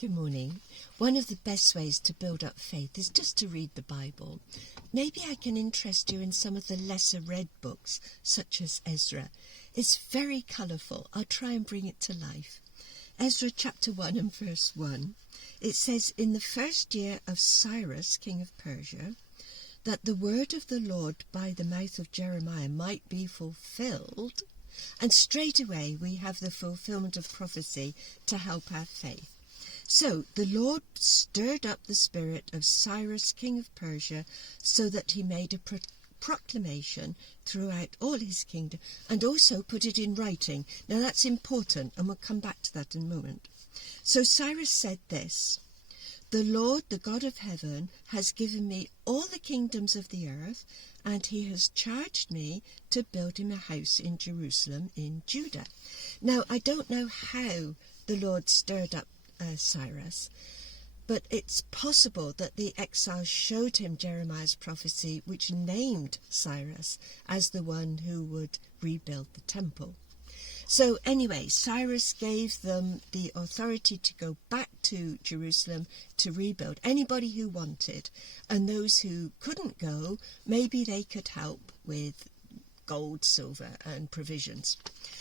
Good morning. One of the best ways to build up faith is just to read the Bible. Maybe I can interest you in some of the lesser read books, such as Ezra. It's very colourful. I'll try and bring it to life. Ezra chapter 1 and verse 1. It says, "In the first year of Cyrus, king of Persia, that the word of the Lord by the mouth of Jeremiah might be fulfilled." And straight away we have the fulfillment of prophecy to help our faith. So the Lord stirred up the spirit of Cyrus, king of Persia, so that he made a proclamation throughout all his kingdom and also put it in writing. Now that's important, and we'll come back to that in a moment. So Cyrus said this: "The Lord, the God of heaven, has given me all the kingdoms of the earth, and he has charged me to build him a house in Jerusalem in Judah." Now, I don't know how the Lord stirred up Cyrus, but it's possible that the exiles showed him Jeremiah's prophecy, which named Cyrus as the one who would rebuild the temple. So anyway, Cyrus gave them the authority to go back to Jerusalem to rebuild. Anybody who wanted, and those who couldn't go, maybe they could help with gold, silver and provisions.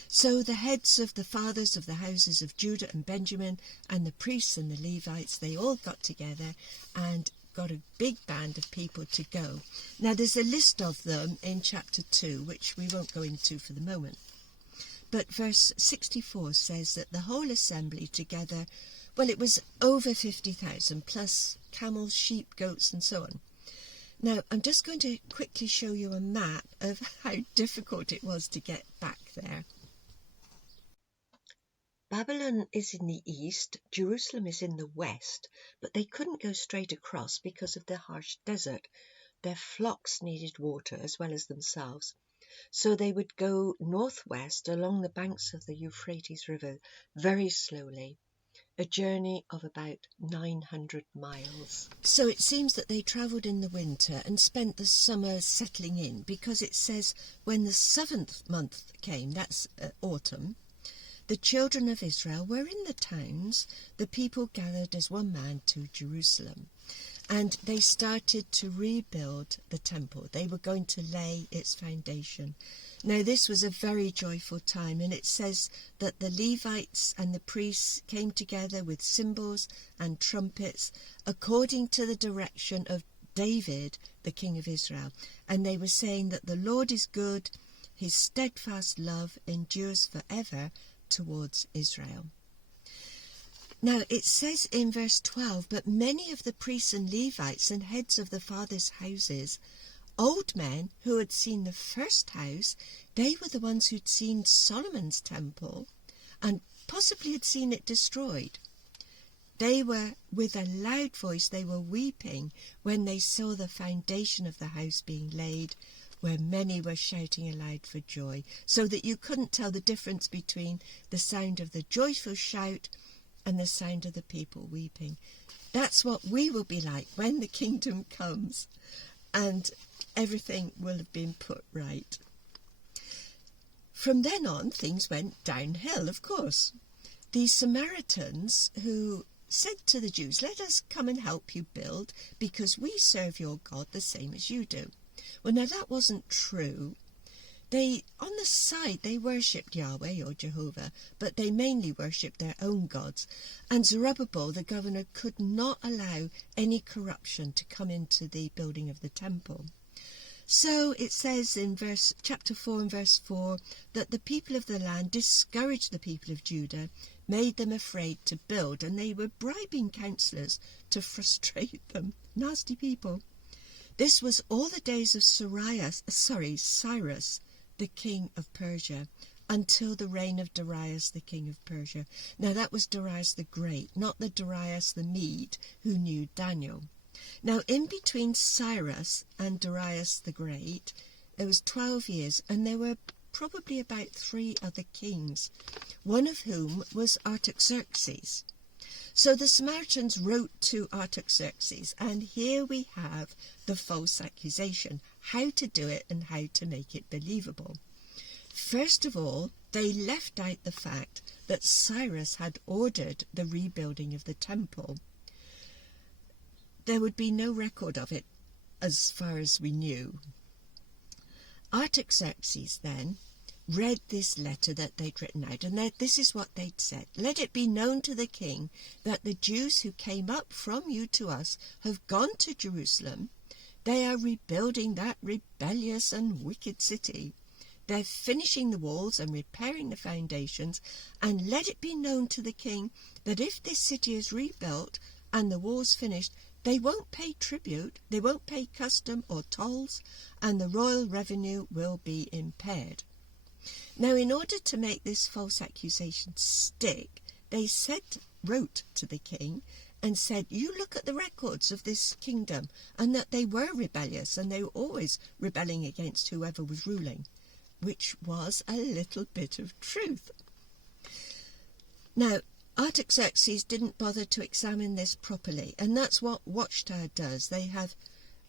So the heads of the fathers of the houses of Judah and Benjamin and the priests and the Levites, they all got together and got a big band of people to go. Now there's a list of them in chapter 2, which we won't go into for the moment. But verse 64 says that the whole assembly together, well, it was over 50,000 plus camels, sheep, goats and so on. Now, I'm just going to quickly show you a map of how difficult it was to get back there. Babylon is in the east, Jerusalem is in the west, but they couldn't go straight across because of the harsh desert. Their flocks needed water as well as themselves. So they would go northwest along the banks of the Euphrates River very slowly. A journey of about 900 miles. So it seems that they travelled in the winter and spent the summer settling in, because it says when the 7th month came, that's autumn, the children of Israel were in the towns. The people gathered as one man to Jerusalem, and they started to rebuild the temple. They were going to lay its foundation. Now this was a very joyful time, and it says that the Levites and the priests came together with cymbals and trumpets according to the direction of David, the king of Israel. And they were saying that the Lord is good, his steadfast love endures forever towards Israel. Now it says in verse 12, "But many of the priests and Levites and heads of the fathers' houses, old men who had seen the first house, they were the ones who'd seen Solomon's temple and possibly had seen it destroyed. They were, with a loud voice, they were weeping when they saw the foundation of the house being laid, where many were shouting aloud for joy," so that you couldn't tell the difference between the sound of the joyful shout and the sound of the people weeping. That's what we will be like when the kingdom comes, and everything will have been put right. From then on, things went downhill, of course. The Samaritans, who said to the Jews, "Let us come and help you build, because we serve your God the same as you do." Well, now that wasn't true. On the side, they worshipped Yahweh or Jehovah, but they mainly worshipped their own gods. And Zerubbabel, the governor, could not allow any corruption to come into the building of the temple. So it says in chapter 4 and verse 4 that the people of the land discouraged the people of Judah, made them afraid to build, and they were bribing councillors to frustrate them. Nasty people. This was all the days of Cyrus, the king of Persia, until the reign of Darius, the king of Persia. Now that was Darius the Great, not the Darius the Mede who knew Daniel. Now in between Cyrus and Darius the Great, there was 12 years, and there were probably about 3 other kings, one of whom was Artaxerxes. So the Samaritans wrote to Artaxerxes, and here we have the false accusation, how to do it and how to make it believable. First of all, they left out the fact that Cyrus had ordered the rebuilding of the temple. There would be no record of it as far as we knew. Artaxerxes then read this letter that they'd written out, and this is what they'd said. "Let it be known to the king that the Jews who came up from you to us have gone to Jerusalem. They are rebuilding that rebellious and wicked city. They're finishing the walls and repairing the foundations, and let it be known to the king that if this city is rebuilt and the walls finished, they won't pay tribute, they won't pay custom or tolls, and the royal revenue will be impaired." Now, in order to make this false accusation stick, they wrote to the king and said, "You look at the records of this kingdom, and that they were rebellious, and they were always rebelling against whoever was ruling," which was a little bit of truth. Now, Artaxerxes didn't bother to examine this properly, and that's what Watchtower does.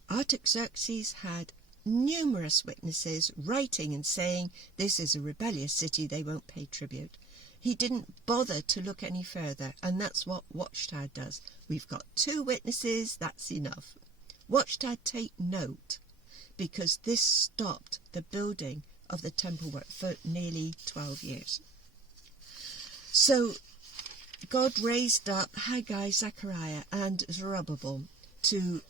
Artaxerxes had numerous witnesses writing and saying, "This is a rebellious city, they won't pay tribute." He didn't bother to look any further, and that's what Watchtower does. We've got 2 witnesses, that's enough. Watchtower, take note, because this stopped the building of the temple work for nearly 12 years. So God raised up Haggai, Zechariah and Zerubbabel to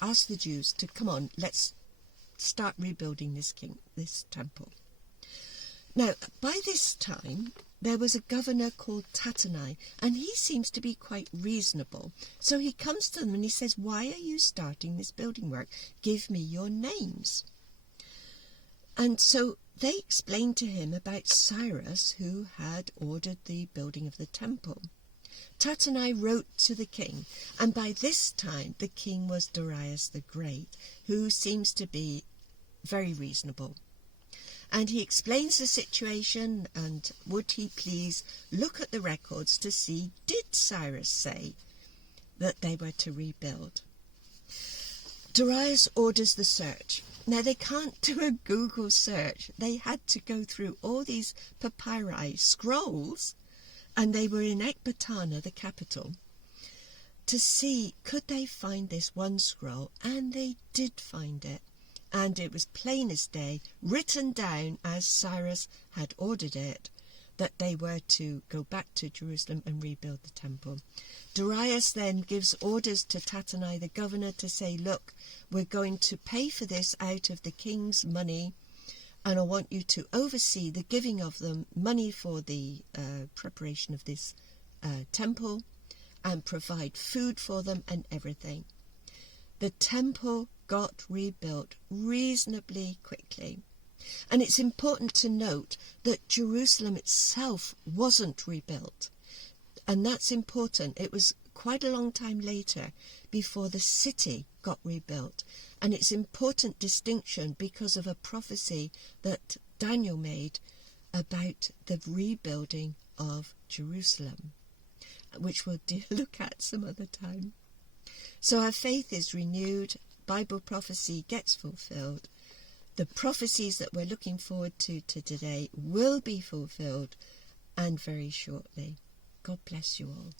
ask the Jews to come on, let's start rebuilding this temple. Now, by this time, there was a governor called Tattenai, and he seems to be quite reasonable. So he comes to them and he says, "Why are you starting this building work? Give me your names." And so they explained to him about Cyrus, who had ordered the building of the temple. Tattenai wrote to the king, and by this time the king was Darius the Great, who seems to be very reasonable. And he explains the situation, and would he please look at the records to see, did Cyrus say that they were to rebuild? Darius orders the search. Now, they can't do a Google search. They had to go through all these papyri scrolls, and they were in Ecbatana, the capital, to see could they find this one scroll, and they did find it. And it was plain as day, written down as Cyrus had ordered it, that they were to go back to Jerusalem and rebuild the temple. Darius then gives orders to Tattenai, the governor, to say, "Look, we're going to pay for this out of the king's money, and I want you to oversee the giving of them money for the preparation of this temple, and provide food for them and everything." The temple got rebuilt reasonably quickly. And it's important to note that Jerusalem itself wasn't rebuilt. And that's important. It was quite a long time later before the city got rebuilt. And it's important distinction because of a prophecy that Daniel made about the rebuilding of Jerusalem, which we'll look at some other time. So our faith is renewed, Bible prophecy gets fulfilled. The prophecies that we're looking forward to today will be fulfilled, and very shortly. God bless you all.